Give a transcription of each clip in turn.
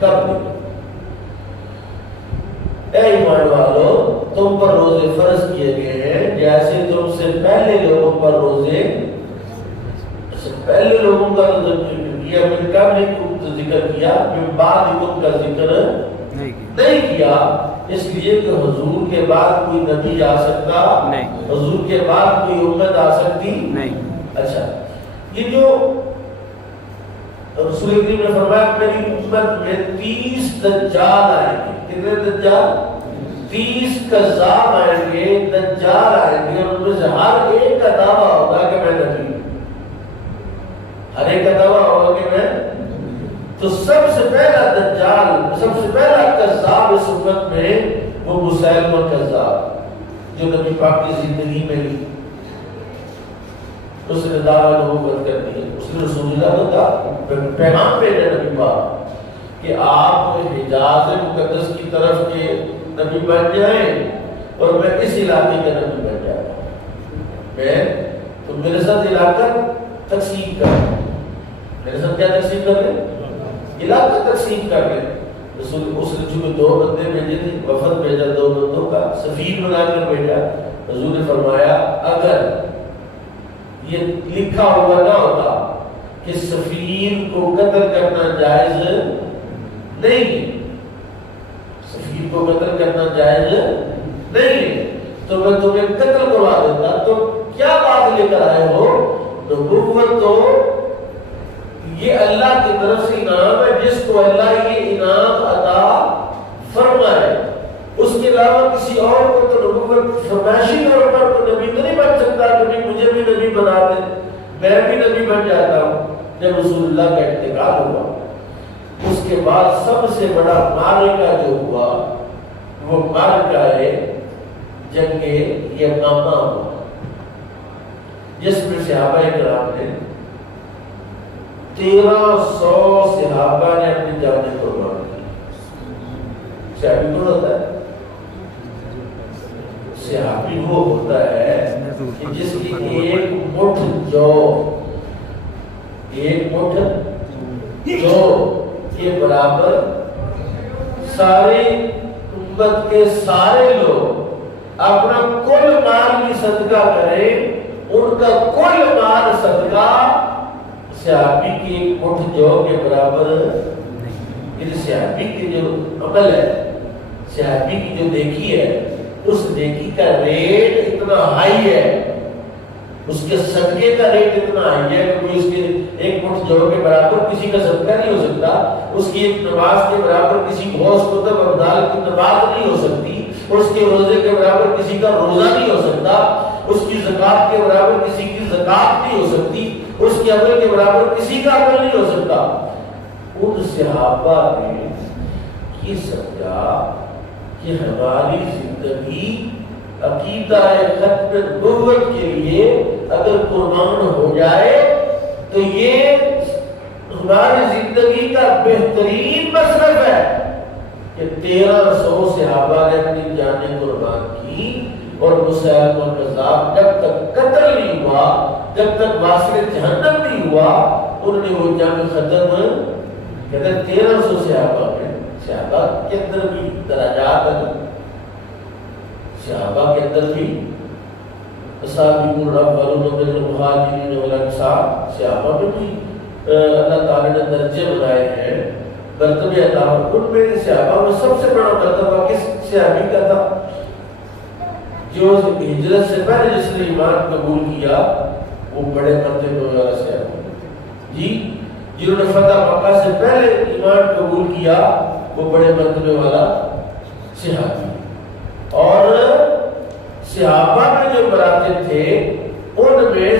کب نہیں؟ اے ایمان والو، تم پر روزے فرض کیے گئے ہیں جیسے تم سے پہلے لوگوں پر روزے، پہلے لوگوں کا کیا من قبلکم کا ذکر کیا، من بعدکم کا ذکر نہیں کیا، اس لیے کہ حضور کے بعد کوئی نبی آ سکتا نہیں، حضور کے بعد کوئی امت آ سکتی نہیں۔ اچھا، یہ جو رسول کریم نے فرمایا میری امت میں 30 دجال آئیں گے، کتنے دجال؟ 30 کذاب آئیں گے، دجال آئیں گے، اور ان میں سے ہر ایک کا دعویٰ ہوگا کہ میں نبی ہوں، ہر ایک کا دعویٰ ہوگا کہ میں، تو سب سے پہلا دجال، سب سے پہلا کذاب اس امت میں وہ مسیلمہ کذاب جو نبی پاک کی زندگی میں لی، اس نے دعویٰ نبوت کر دی، اس نے رسول اللہ کا پیغام بھیجا نبی پاک کہ آپ حجاز مقدس کی طرف کے نبی بن جائیں اور میں اس علاقے کا نبی بن جاؤں، میں تو میرے ساتھ علاقہ تقسیم کر، میرے ساتھ کیا تقسیم کر لیں؟ علاقہ تقسیم کر لیں۔ رسول اس نے چونکہ 2 بندے بھیجے تھے، وفد بھیجا 2 بندوں کا، سفیر بنا کر بھیجا، حضور نے فرمایا اگر یہ لکھا ہوا نہ ہوتا کہ سفیر کو قتل کرنا جائز نہیں، سفیر کو قتل کرنا جائز نہیں تو میں تمہیں قتل کروا دیتا، تو کیا بات لے کر آئے ہو؟ نبوت تو یہ اللہ کی طرف سے انعام ہے، جس کو اللہ یہ انعام عطا فرمائے، اس کے علاوہ کسی اور کو تو نبوت فرمائشی طور پر تو نبی تو نہیں بن سکتا، کبھی مجھے بھی نبی بنا دے، میں بھی نبی بن جاتا ہوں۔ جب رسول اللہ کا انتقال ہوا اس کے بعد سب سے بڑا معرکہ جو ہوا وہ معرکہ ہے جنگ یمامہ ہوا، جس میں صحابہ کرام نے 1300 صحابہ نے اپنی جانیں قربان کی۔ صحابی کون ہوتا ہے؟ صحابی وہ ہوتا ہے کہ جس کی ایک مٹھ جو، ایک مٹھ جو کے برابر ساری امت کے سارے لوگ اپنا کل مال بھی صدقہ کریں، ان کا کل مال صدقہ صحابی کی ایک مٹھ جو کے برابر نہیں۔ صحابی کی جو عمل ہے، صحابی کی جو نیکی ہے، اس نیکی کا ریٹ اتنا ہائی ہے، اس کے صدقے کا ریٹ اتنا ہائی ہے کہ کوئی اس کے ایک مٹھ جو کے برابر کسی کا صدقہ نہیں ہو سکتا، اس کی ایک نماز کے برابر کسی غوث قطب ابدال کی نماز نہیں ہو سکتی، اس کے روزے کے برابر کسی کا روزہ نہیں ہو سکتا، اس کی زکوٰۃ کے برابر کسی کی زکوٰۃ نہیں ہو سکتی، اس کے عمل کے برابر کسی کا عمل نہیں ہو سکتا۔ ان صحابہ نے یہ سمجھا کہ ہماری زندگی عقیدہ ختم نبوت کے لیے اگر قربان ہو جائے تو یہ ہماری زندگی کا بہترین مصرف ہے کہ 1300 صحابہ نے اپنی جانیں قربان کی، اور مسیلمہ کذاب جب تک قتل نہیں ہوا، جب تک واصل جہنم نہیں ہوا، انہوں نے وہ جنگ ختم، کہتے ہیں 1300 صحابہ میں، صحابہ کے اندر بھی درجات ہیں، صحابہ کے اندر بھی السابقون الاولون من المہاجرین والانصار، صحابہ میں بھی اللہ تعالی نے درجے بنائے ہیں، مرتبے عطا، ان میں صحابہ میں سب سے بڑا مرتبہ کس صحابی کا تھا؟ جو ہجرت سے پہلے جس نے ایمان قبول کیا وہ بڑے مرتبے والا صحابی، جی جنہوں نے فتح مکہ سے پہلے ایمان قبول کیا وہ بڑے مرتبے والا صحابی۔ اور صحابہ میں جو مراتب تھے ان میں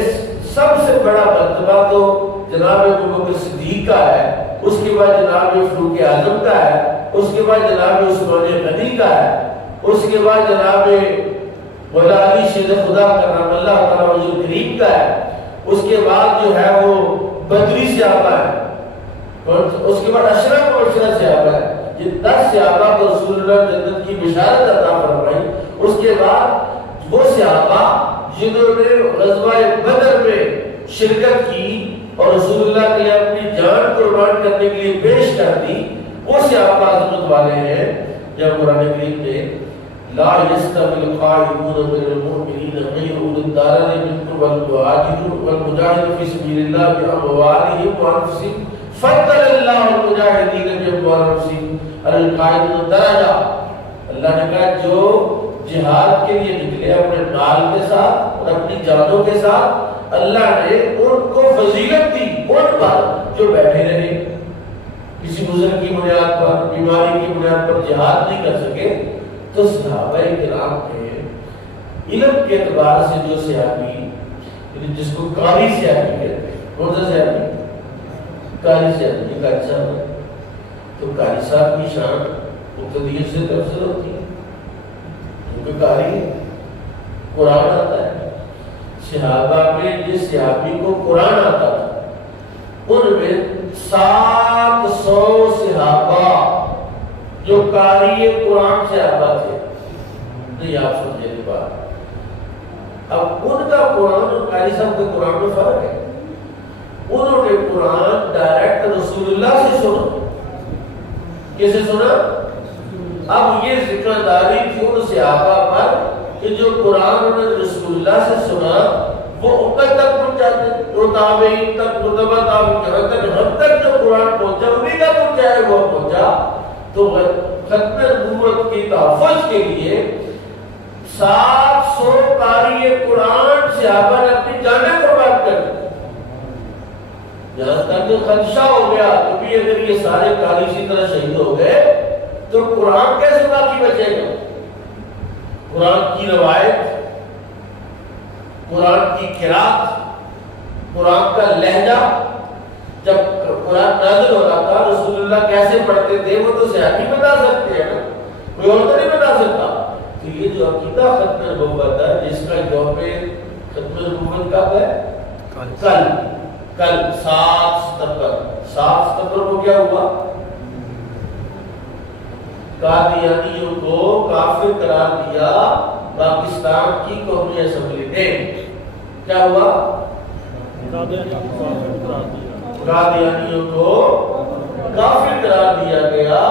سب سے بڑا مرتبہ تو جناب ابوبکر صدیق کا ہے، اس کے بعد جناب فاروق اعظم کا ہے، اس کے بعد جناب عثمان غنی کا ہے، اس کے بعد جناب مولا علی شیر خدا کرم اللہ تعالی وجہ کریم کا ہے، اس کے بعد جو ہے وہ بدری صحابہ ہے، اس کے بعد اشرف مبشرہ صحابہ ہے، یہ 10 صحابہ کو رسول اللہ جنت کی بشارت عطا فرمائی۔ اس کے بعد وہ صحابہ جنہوں نے غزوہ بدر میں شرکت کی اور رسول اللہ کے لیے اپنی جان قربان کرنے کے لیے پیش کر دی، وہ صحابہ عظمت والے ہیں جب قرآن کریم میں لا يستوي القاعدون من المؤمنین غیر اولي الضرر منکم والمجاہدون فی سبیل اللہ باموالہم وانفسہم فضل اللہ المجاہدین باموالہم وانفسہم علی القاعدین درجہ. اللہ نے کہا جو جہاد کے لیے نکلے اپنے مال کے ساتھ اور اپنی جانوں کے ساتھ اللہ نے ان کو فضیلت دی. ان پر جو بیٹھے رہے کسی بزرگ کی بنیاد پر بیماری کی بنیاد پر جہاد نہیں کر سکے تو صحابہ کرام نے علم کے اعتبار سے جو صحابی جس کو قاری صحابی کہتے ہیں کون سا صحابی قاری صحابی یہ قاری صاحب ہے تو قاری صاحب کی شان مقتدیر سے تفسیر ہوتی ہے کیونکہ قاری قرآن آتا ہے. صحابہ میں جس صحابی کو قرآن آتا تھا ان میں 700 صحابہ جو قاری قرآن صحابہ تھے. نہیں آپ سمجھے یہ بات. اب ان کا قرآن اور قاری صاحب کے قرآن میں فرق ہے. انہوں نے قرآن ڈائریکٹ رسول اللہ سے سنا. کیسے سنا؟ اب یہ ذمہ داری تھی ان صحابہ پر کہ جو قرآن انہوں نے رسول اللہ سے سنا وہ امت تک پہنچاتے. وہ تابعین تک متبع تابعین تک ہم تک جو قرآن پہنچا انہیں کا پہنچا ہے وہ پہنچا. تو ختم نبوت کی تحفظ کے لیے 700 قاری قرآن صحابہ نے اپنی جانیں قربان کر دی. یہاں تک خدشہ ہو گیا کبھی اگر یہ سارے قاری اسی طرح شہید ہو گئے تو قرآن کیسے باقی بچے گا؟ قرآن کی روایت، قرآن کی قرات، قرآن کا لہجہ. جب قرآن نازل ہو رہا تھا رسول اللہ کیسے پڑھتے تھے وہ تو صحابی بتا سکتے ہیں نا، کوئی اور تو نہیں بتا سکتا. تو یہ جو عقیدہ ختم نبوت ہے جس کا یوم ختم نبوت کب ہے؟ کل 7 ستمبر کو کیا ہوا؟ قادیانیوں کو کافر قرار دیا پاکستان کی قومی اسمبلی نے. کیا ہوا؟ قادیانیوں کو کافر قرار دیا گیا.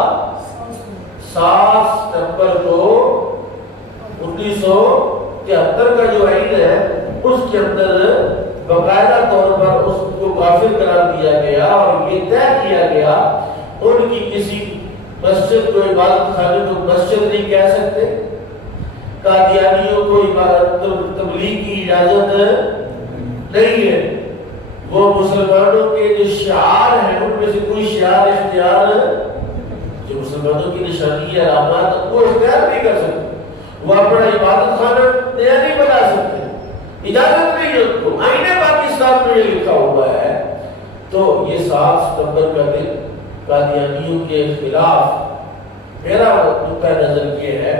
7 ستمبر کو 1973 کا جو عید ہے اس کے اندر باقاعدہ طور پر اس کو کافر قرار دیا گیا اور یہ طے کیا گیا ان کی کسی مسجد کو عبادت خانے کو مسجد نہیں کہہ سکتے. قادیانیوں کو عبادت تبلیغ کی اجازت نہیں ہے. وہ مسلمانوں کے جو شعار ہیں ان میں سے کوئی شعار اختیار جو مسلمانوں کی نشانی ہے علامات وہ اختیار نہیں کر سکتے. وہ اپنا عبادت خانہ نیا نہیں بنا سکتے، اجازت نہیں ہے ان کو. آئین پاکستان میں یہ لکھا ہوا ہے. تو یہ 7 ستمبر کا دن قادیانیوں کے خلاف میرا نقطہ نظر یہ ہے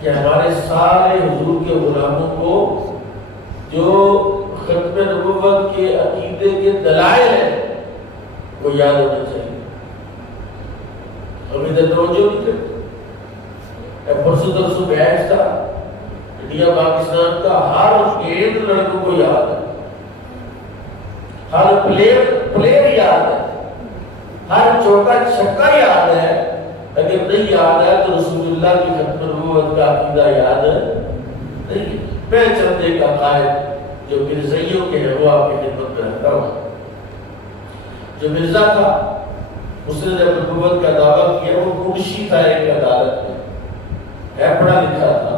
کہ ہمارے سارے حضور کے غلاموں کو جو ختم نبوت کے عقیدے کے دلائل ہیں وہ یاد ہونا چاہیے. ہم ادھر توجہ نہیں کرتے. پرسوں درسوں بیچ تھا انڈیا پاکستان کا ہر گیند لڑکوں کو یاد ہے، ہر پلیئر یاد ہے، ہر چوکا چھکا یاد ہے. اگر نہیں یاد ہے تو رسول اللہ کی ختم نبوت کا عقیدہ یاد نہیں. میں چند ایک عقائد جو مرزائیوں کے ہیں وہ آپ کی خدمت میں رکھتا ہوں. جو مرزا تھا اس نے جب نبوت کا دعویٰ کیا وہ منشی تھا ایک عدالت میں، ہے پڑھا لکھا تھا،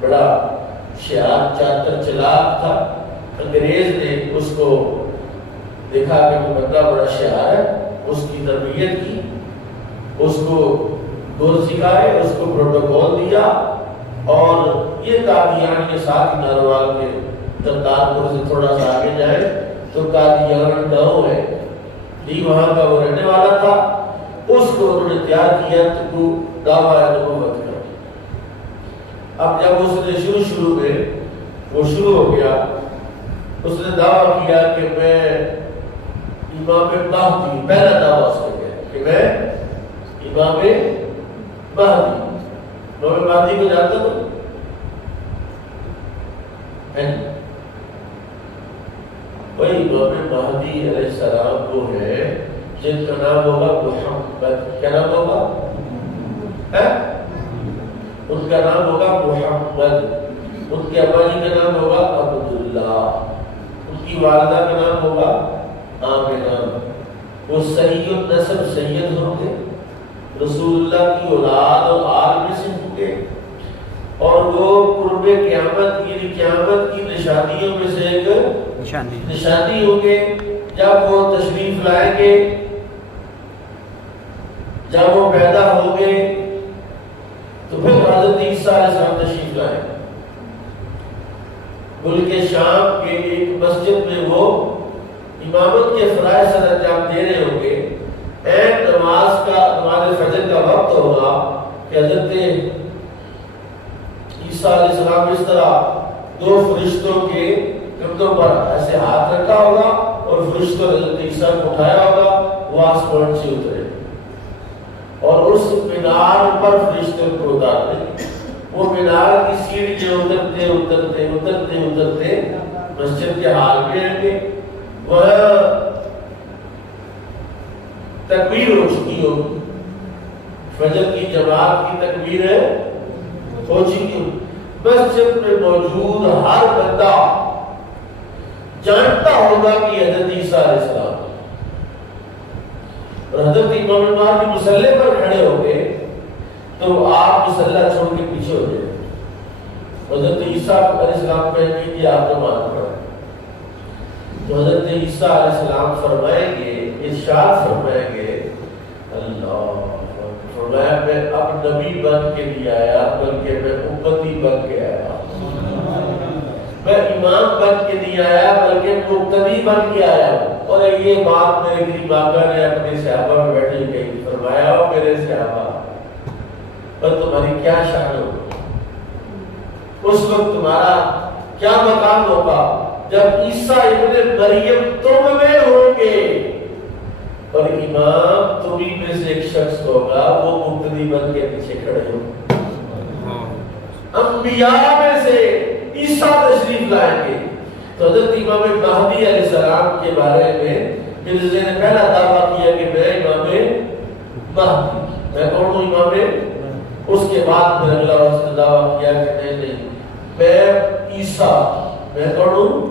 بڑا شعار چاتر چلاک تھا. انگریز نے اس کو دیکھا کہ وہ بندہ بڑا شعار ہے، اس کی تربیت کی، اس کو دور سکھائے، اس کو پروٹوکول دیا. اور یہ قادیان کے ساتھ ناروال کے تردارپور سے تھوڑا سا آگے جائے تو قادیان گاؤں ہے جی، وہاں کا وہ رہنے والا تھا. اس کو انہوں نے تیار کیا تو دعویٰ نبوت کا. اب جب اس نے شروع میں وہ شروع ہو گیا، اس نے دعویٰ کیا کہ میں امام مہدی، پہلا دعویٰ اس نے کیا کہ میں امام مہدی. امام مہدی کو جانتا ہوں وہی امام مہدی علیہ السلام وہ ہے جن کا نام ہوگا محمد. کیا نام ہوگا؟ ان کا نام ہوگا محمد. ان کے ابا جی کا نام ہوگا عبداللہ. ان کی والدہ کا نام ہوگا آمنہ. وہ صحیح النسب سید ہوں گے، رسول اللہ کی اولاد اور آل میں سے ہوں گے، اور وہ قرب قیامت کی نشانیوں میں سے ایک نشانی ہوں گے. جب وہ تشریف لائیں گے، جب وہ پیدا ہوں گے تو پھر حضرت عیسیٰ علیہ السلام تشریف لائیں. ملک شام کے ایک مسجد میں وہ امامت کے فرائض سر انجام دے رہے ہوں گے. نماز فجر کا وقت ہوگا کہ حضرت عیسیٰ علیہ السلام اس طرح دو فرشتوں کے کندھوں پر ایسے ہاتھ رکھا ہوگا اور فرشتوں نے حضرت عیسیٰ کو اٹھایا ہوگا. وہ آسمان سے اترے اور اس مینار پر فرشتے کو اتار دیں. وہ مینار کی سیڑھیاں اترتے اترتے اترتے اترتے مسجد کے حال میں آئیں گے. وہاں تکبیر ہو چکی ہوگی، فجر کی جماعت کی تکبیر ہو چکی ہوگی. مسجد میں موجود ہر بندہ جانتا ہوگا کہ حضرت عیسیٰ علیہ السلام، اور حضرت امام المہدی کے مصلے پر کھڑے ہو گئے تو آپ مصلہ چھوڑ کے پیچھے ہو جائیں. حضرت عیسیٰ علیہ السلام کہیں گے کہ آپ نماز پڑھیں. تو حضرت عیسیٰ علیہ السلام فرمائیں گے، ارشاد فرمائیں گے، اللہ فرمایا میں اب نبی بن کے نہیں آیا بلکہ میں امتی بن کے آیا. میں امام بن کے نہیں آیا بلکہ مقتدی بن کے آیا. اور یہ بات میرے غریب آقا نے اپنے صحابہ میں بیٹھے کہی. فرمایا ہو میرے صحابہ پر تمہاری کیا شان ہوگی، اس وقت تمہارا کیا مقام ہوگا جب عیسیٰ ابن مریم تم میں ہوں گے اور امام تمہیں میں سے ایک شخص ہوگا وہ مقتدی بن کے پیچھے کھڑے ہوں. انبیاء میں سے عیسیٰ تشریف لائیں گے. تو حضرت امام مہدی علیہ السلام کے بارے میں مرزا نے پہلا دعویٰ کیا کہ میں امام مہدی، میں کون ہوں امام. اس کے بعد پھر اللہ اس نے دعویٰ کیا کہ نہیں میں عیسیٰ، میں کون ہوں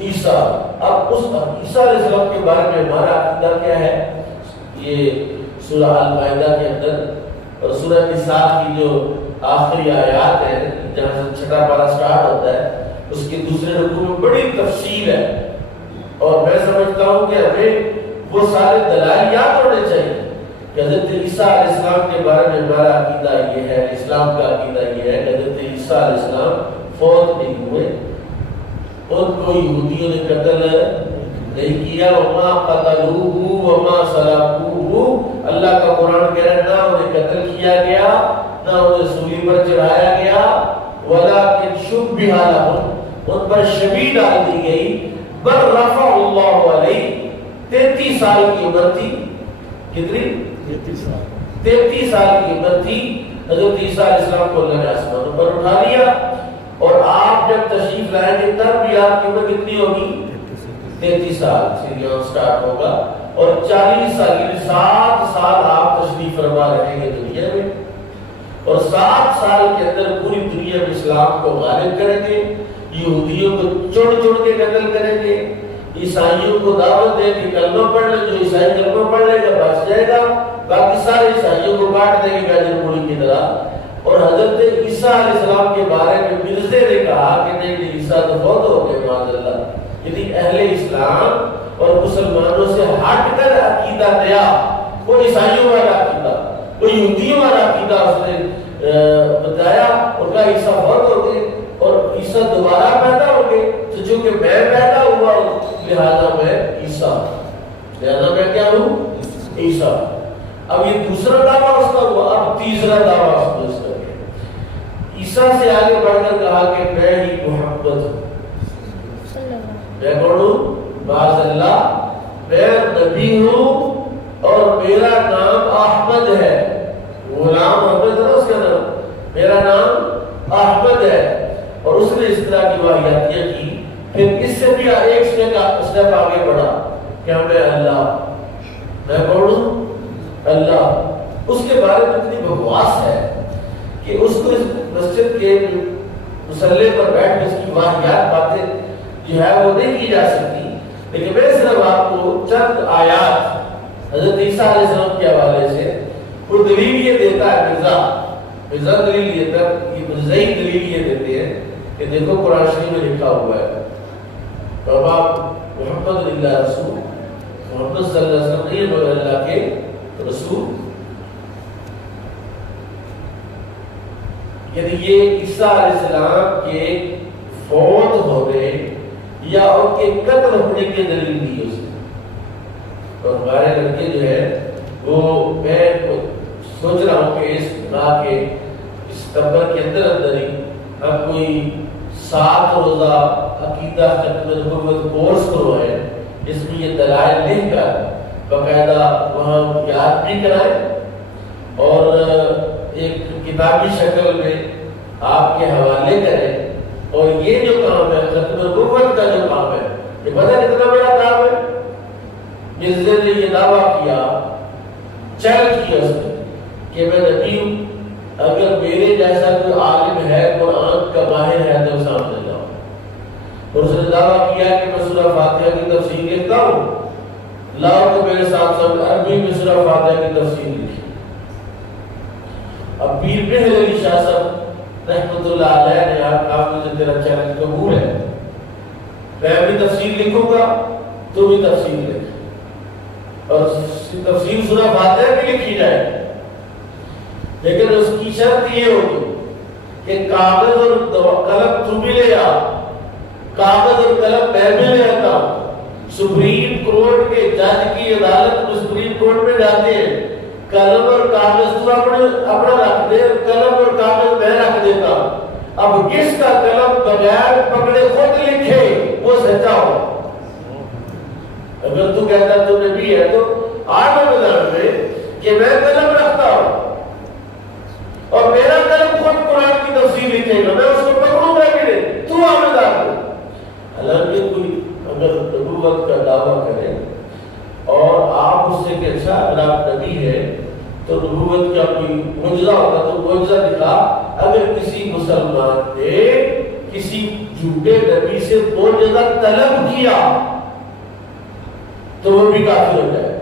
عیسیٰ. اب اس عیسیٰ علیہ السلام کے بارے میں ہمارا عقیدہ کیا ہے؟ یہ سورہ المائدہ کے اندر اور سورہ نساء کی جو آخری آیات ہے جہاں سے چھٹا پارہ سٹارٹ ہوتا ہے اس کے دوسرے رکوع میں بڑی تفصیل ہے. اور میں سمجھتا ہوں کہ ہمیں وہ سارے دلائل یاد ہونے چاہیے کہ حضرت عیسیٰ علیہ السلام کے بارے میں ہمارا عقیدہ یہ ہے، اسلام کا عقیدہ یہ ہے کہ حضرت عیسیٰ علیہ السلام فوت نہیں ہوئے، ان کو یہودیوں نے قتل نہیں کیا. وما قتلوه وما صلبوه، اللہ کا قرآن کہہ رہا ہے نہ انہیں قتل کیا گیا نہ انہیں سولی پر چڑھایا گیا، ولکن شبہ لهم، ان پر شبیہ ڈال دی گئی. بل رفع اللہ علیہ، 33 سال کی عمر تھی. کتنی؟ 33 سال کی عمر تھی. حضرت عیسیٰ علیہ السلام کو اللہ نے آسمانوں پر اٹھا لیا اور آپ جب تشریف لائیں گے تب بھی آپ کی عمر کتنی ہوگی؟ 33 سال. سیریان سٹارٹ ہوگا اور 40 سال یعنی 7 سال آپ تشریف فرما رہیں گے دنیا میں، اور 7 سال کے اندر پوری دنیا میں اسلام کو غالب کریں گے. یہودیوں کو چڑ چڑ کے قتل کریں گے، عیسائیوں کو دعوت دیں کہ کلمہ پڑھ لیں، جو عیسائی کلمہ پڑھ لے گا بچ جائے گا، باقی سارے عیسائیوں کو کاٹ دیں گے گاجر پوڑی کی طرح. اور حضرت عیسیٰ علیہ السلام کے بارے میں مرزے نے کہا کہ نہیں عیسیٰ تو بہت ہو گئے معاذ اللہ. یعنی اہل اسلام اور مسلمانوں سے ہٹ کر عقیدہ دیا، وہ عیسائیوں والا عقیدہ، وہ یہودیوں والا عقیدہ اس نے بتایا اور کہا عیسیٰ بہت ہو گئے اور عیسیٰ دوبارہ پیدا ہو گئے. تو چونکہ میں پیدا ہوا لہذا میں عیسیٰ، لہذا میں کیا ہوں؟ عیسیٰ. اب یہ دوسرا دعویٰ اس کا ہوا. اب تیسرا دعویٰ اس کا ہے. عیسیٰ سے آگے بڑھ کر کہا کہ میں ہی محمد ہوں. میں کون ہوں؟ معاذ اللہ میں نبی ہوں اور میرا نام احمد ہے. غلام احمد ہے اس کا نام، میرا نام احمد ہے. اور اس نے اس طرح کی واقعاتیاں کی. پھر اس سے بھی ایک اسٹیپ آگے بڑھا کہ میں اللہ میں پڑھوں اللہ، اس کے بارے میں اتنی بکواس ہے کہ اس کو اس مسجد کے مسلح پر بیٹھ کے اس کی واقعات باتیں جو ہے وہ نہیں کی جا سکتی، لیکن میں صرف آپ کو چند آیات حضرت عیسیٰ علیہ السلام کے حوالے سے وہ دلیل یہ دیتا ہے، مرزا دلیل دیتا ہے، یہ مرزائی دلیل یہ دیتے ہیں کہ دیکھو قرآن شریف میں لکھا ہوا ہے محمد اللہ رسول، محمد صلی اللہ علیہ وسلم نہیں ہے اللہ کے رسول، یعنی یہ عیسیٰ علیہ السلام کے فوت ہونے یا ان کے قتل ہونے کے دلیل دی اس نے۔ اور ہمارے لڑکے جو ہے وہ میں سوچ رہا ہوں کہ اس بنا کے ستمبر کے اندر ہی ہم کوئی 7 روزہ عقیدہ ختم نبوت کورس کروائیں، جس میں یہ دلائل لکھ کر باقاعدہ وہاں یاد بھی کرائیں اور ایک کتابی شکل میں آپ کے حوالے کریں۔ اور یہ جو کام ہے ختم نبوت کا جو کام ہے، یہ پتہ کتنا بڑا کام ہے۔ مرزا نے یہ دعویٰ کیا، چیلنج کیا اس نے کہ میں نبی ہوں، اگر میرے جیسا کوئی عالم ہے قرآن کا ماہر ہے تو سامنے جاؤ۔ اور اس نے دعویٰ کیا کہ میں سورہ فاتحہ کی تفسیر لکھتا ہوں، لاؤ کہ میرے ساتھ ساتھ عربی میں سورہ فاتحہ کی تفسیر لکھی۔ اب پیر مہر علی شاہ صاحب رحمۃ اللہ علیہ نے آپ نے تیرا چیلنج قبول ہے، میں بھی تفسیر لکھوں گا تو بھی تفسیر لکھ، اور تفسیر سورہ فاتحہ بھی لکھی جائے، لیکن اس کی شرط یہ ہوگی کہ کاغذ اور قلم تم بھی لے آ، کاغذ اور قلم میں بھی لے آتا ہوں۔ سپریم کورٹ کے جج کی عدالت میں سپریم کورٹ میں جاتے ہیں، قلم اور کاغذ تو اپنا رکھ دے، قلم اور کاغذ میں رکھ دیتا ہوں۔ اب کس کا قلم بغیر پکڑے خود لکھے وہ سچا ہو۔ اگر تو کہتا تو نبی ہے تو آٹھ میدان میں کہ میں قلم رکھتا ہوں اور میرا قلم خود قرآن کی تفسیر لکھے گا، میں اس کو پکڑوں گا کہ نہیں، تو آمدار ہو۔ حالانکہ کوئی اگر نبوت کا دعویٰ کرے اور آپ اس سے کہ اچھا اگر آپ نبی ہے تو نبوت کا کوئی معجزہ ہوتا تو معجزہ دکھا، اگر کسی مسلمان نے کسی جھوٹے نبی سے معجزہ طلب کیا تو وہ بھی کافر ہو جائے،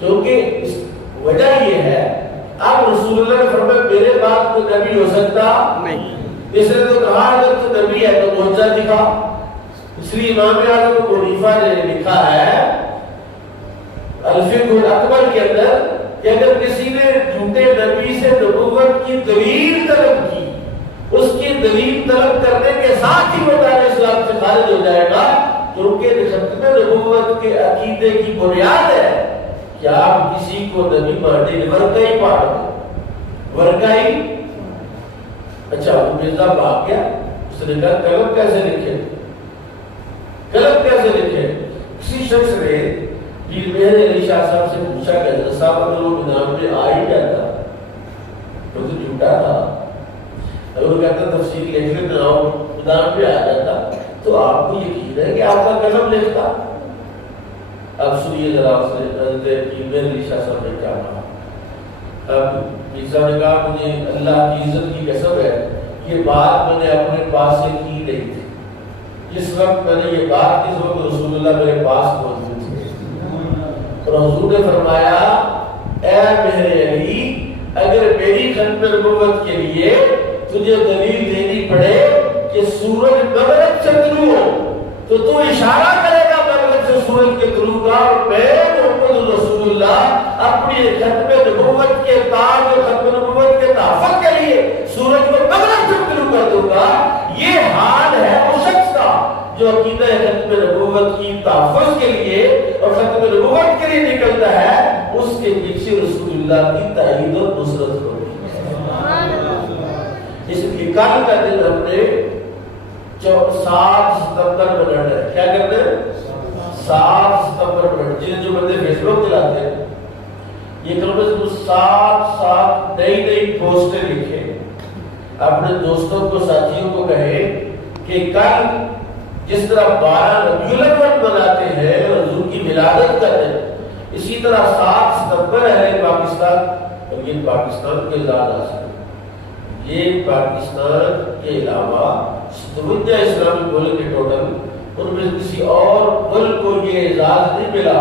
کیونکہ وجہ یہ ہے اب رسول اللہ نے فرمایا میرے بعد کوئی نبی ہو سکتا نہیں، اس نے تو کہا اگر تو نبی ہے تو معجزہ دکھا۔ اس لیے امام اعظم ابو حنیفہ نے لکھا ہے الفقہ الاکبر کے اندر کہ اگر کسی نے جھوٹے نبی سے نبوت کی دلیل طلب کی، اس کی دلیل طلب کرنے کے ساتھ ہی وہ دار اسلام سے خارج ہو جائے گا، کیونکہ ختم نبوت کے عقیدے کی بنیاد ہے کہ آپ کسی کو نبی ماننے ورکائی پاڑ ورکائی۔ اچھا وہ مرزا بھاگ گیا، اس نے کہا قلم کیسے لکھے، قلم کیسے لکھے۔ کسی شخص نے پیر مہر علی شاہ صاحب سے پوچھا کہ حضرت صاحب اگر وہ میدان میں آ ہی جاتا وہ تو جھوٹا تھا، اگر وہ کہتا تفسیر لکھ لیتے آؤ میدان میں آ جاتا تو آپ کو یقین ہے کہ آپ کا قلم لکھتا۔ اب سنیے ذرا اس نے حضرت پیر مہر علی شاہ صاحب نے کیا کہا۔ اب پیر صاحب نے کہا مجھے اللہ کی عزت کی قسم ہے یہ بات میں نے اپنے پاس سے کی نہیں تھی، جس وقت میں نے یہ بات کی اس وقت رسول اللہ میرے پاس موجود تھے، اور حضور نے فرمایا اے مہر علی اگر میری ختم نبوت کے لیے تجھے دلیل دینی پڑے کہ سورج مغرب سے طلوع ہو تو اشارہ کرے گا مغرب سے سورج کے طلوع کا، اور میں محمد رسول اللہ اپنی ختم نبوت کے تاج اور ختم نبوت کے تحفظ کے لیے سورج کو مغرب سے طلوع کر دوں گا۔ یہ حال ہے اس شخص کا جو عقیدہ ختم نبوت کی تحفظ کے لیے اور ختم نبوت کے لیے نکلتا ہے، اس کے پیچھے رسول اللہ کی تائید اور نصرت ہوگی۔ اس لیے کل کا دن ہم نے 7 ستمبر منانا ہے۔ کیا کرنا ہے؟ 7 ستمبر منانا۔ جو بندے فیس بک چلاتے ہیں یہ کم از کم 7 نئی پوسٹیں لکھیں، اپنے دوستوں کو ساتھیوں کو کہیں کہ کل جس طرح 12 ربیع الاول مناتے ہیں اور حضور کی ولادت کا دن، اسی طرح 7 ستمبر ہے پاکستان، اور یہ پاکستان کے اعزاز حاصل ہے۔ یہ پاکستان کے علاوہ 57 اسلامی ملک کے ٹوٹل، ان میں کسی اور ملک کو یہ اعزاز نہیں ملا،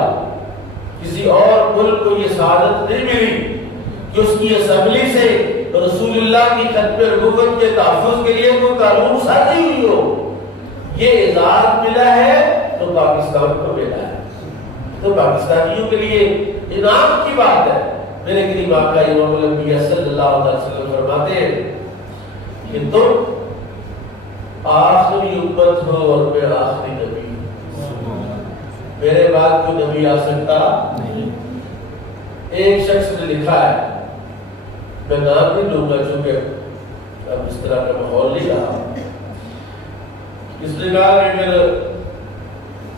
کسی اور ملک کو یہ سعادت نہیں ملی کہ اس کی اسمبلی سے رسول اللہ کی ختم نبوت کے تحفظ کے لیے کوئی قانون سازی ہوئی ہو۔ یہ اعزاز ملا ہے تو پاکستان کو ملا ہے، تو پاکستانیوں کے لیے انعام کی بات ہے۔ میرے قریب آقا امام الانبیاء صلی اللہ علیہ وسلم فرماتے ہیں کہ تم آخری امت ہو اور میں آخری نبی ہوں، میرے بعد کوئی نبی آ سکتا نہیں۔ ایک شخص نے لکھا ہے، میں نام نہیں لوں گا چونکہ اب اس طرح کا ماحول نہیں رہا، اس نے کہا کہ اگر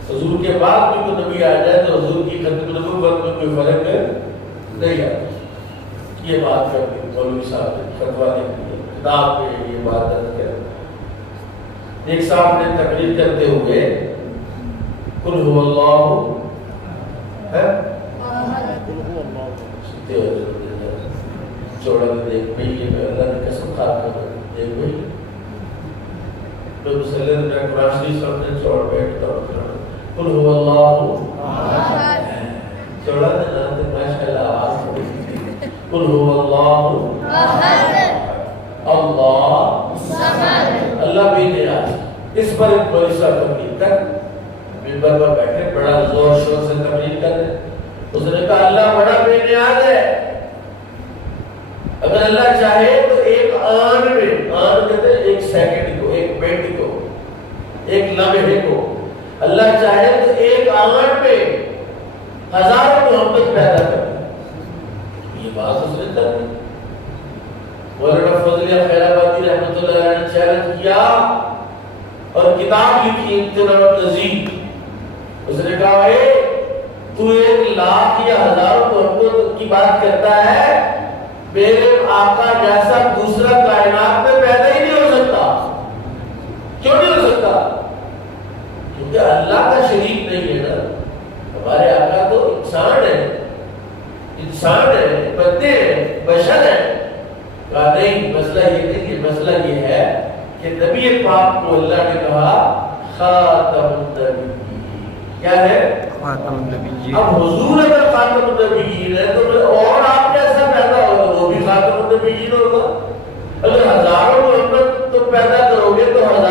حضور کے بعد بھی کوئی نبی آ جائے تو حضور کی ختم نبوت میں کوئی فرق نہیں آتا۔ یہ بات کرتی مولوی صاحب نے فتویٰ دیتی ہے، کتاب میں یہ بات درج ہے۔ ایک صاحب نے تقریر کرتے ہوئے قل هو اللہ ہے سنتے ہوئے چوڑا میں دیکھ بھئی، یہ میں اللہ نے قسم کھاتا ہوں، دیکھ بھئی تو مسلم میں قرآن شریف سامنے چوڑ بیٹھتا ہوں، قل هو اللہ چوڑا میں نام دے ماشاءاللہ آواز ہوئی، قل هو اللہ اللہ اللہ بھی نیاز۔ اس پر ایک بڑی سا تقریر کر، منبر پر بیٹھے بڑا زور شور سے تقریر کر دے، اس نے کہا اللہ بڑا بے نیاز ہے، اگر اللہ چاہے تو ایک آن میں، آن کہتے ہیں ایک سیکنڈ کو، ایک منٹ کو، ایک لمحے کو، اللہ چاہے تو ایک آن میں ہزاروں محمد پیدا کر دے۔ یہ بات اس نے کر دی۔ مولانا فضلیہ خیر آبادی رحمۃ اللہ علیہ نے چیلنج کیا اور کتاب لکھی امتناع النظیر۔ اس نے کہا اے تو 1,00,000 یا ہزاروں محمد کی بات کرتا ہے، میرے آقا جیسا دوسرا کائنات میں پیدا ہی نہیں ہو سکتا۔ کیوں نہیں ہو سکتا؟ کیونکہ اللہ کا شریک نہیں ہے نا۔ ہمارے آقا تو انسان ہے، بندے ہیں، بشر ہیں۔ کہا نہیں، مسئلہ یہ نہیں ہے، مسئلہ یہ ہے کہ نبی پاک کو اللہ نے کہا خاتم النبیین۔ کیا ہے؟ خاتم النبیین۔ اب حضور اگر خاتم النبیین ہے تو اور آپ جیسا پیدا ہوگا وہ بھی خاتم النبیین ہوگا۔ اگر ہزاروں محمد تو پیدا کرو گے تو ہزار